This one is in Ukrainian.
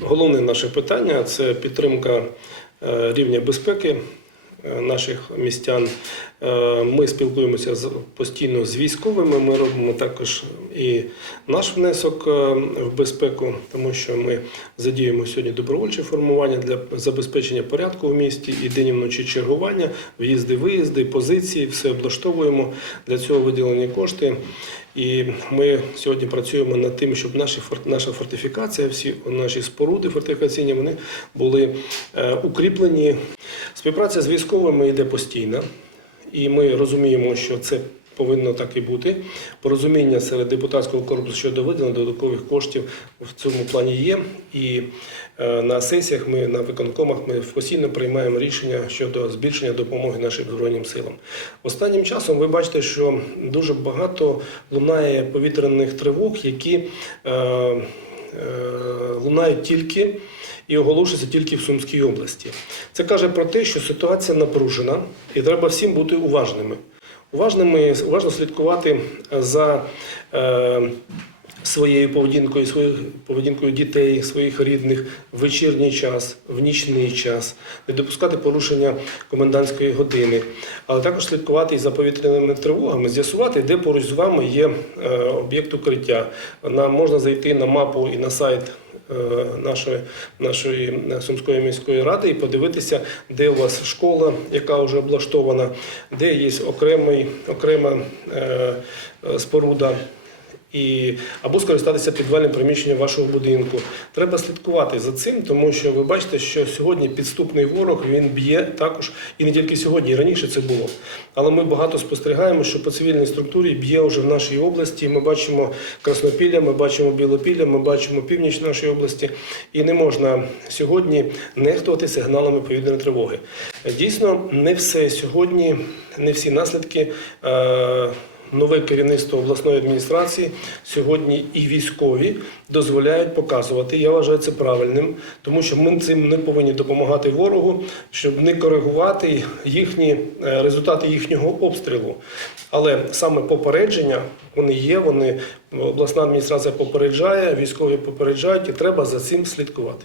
головне наше питання це підтримка е, рівня безпеки е, наших містян. Е, Ми спілкуємося постійно з військовими. Ми робимо також і наш внесок в безпеку, тому що ми задіємо сьогодні добровольче формування для забезпечення порядку в місті і день і вночі чергування, в'їзди, виїзди, позиції, все облаштовуємо. Для цього виділені кошти. І ми сьогодні працюємо над тим, щоб наші наша фортифікація, всі наші споруди фортифікаційні, вони були е, укріплені. Співпраця з військовими йде постійно, і ми розуміємо, що це повинно так і бути. Порозуміння серед депутатського корпусу щодо виділення додаткових коштів в цьому плані є. І е, на сесіях ми на виконкомах ми постійно приймаємо рішення щодо збільшення допомоги нашим збройним силам. Останнім часом ви бачите, що дуже багато лунає повітряних тривог, які е, е, лунають тільки і оголошуються тільки в Сумській області. Це каже про те, що ситуація напружена, і треба всім бути уважними. Уважними, уважно слідкувати за е, своєю поведінкою, своєю поведінкою дітей, своїх рідних в вечірній час, в нічний час, не допускати порушення комендантської години, але також слідкувати і за повітряними тривогами, з'ясувати, де поруч з вами є е, об'єкт укриття. Нам можна зайти на мапу і на сайт. Е, Нашої, нашої Сумської міської ради і подивитися, де у вас школа, яка вже облаштована, де є окремий, окрема е, е, споруда і або скористатися підвальним приміщенням вашого будинку. Треба слідкувати за цим, тому що ви бачите, що сьогодні підступний ворог він б'є також, і не тільки сьогодні, і раніше це було. Але ми багато спостерігаємо, що по цивільній структурі б'є вже в нашій області. Ми бачимо Краснопілля, ми бачимо Білопілля, ми бачимо північ нашої області, і не можна сьогодні нехтувати сигналами повітряної тривоги. Дійсно, не все сьогодні, не всі наслідки. Е- Нове керівництво обласної адміністрації сьогодні і військові дозволяють показувати. Я вважаю це правильним, тому що ми цим не повинні допомагати ворогу, щоб не коригувати їхні е, результати їхнього обстрілу. Але саме попередження вони є. Вони обласна адміністрація попереджає, військові попереджають, і треба за цим слідкувати.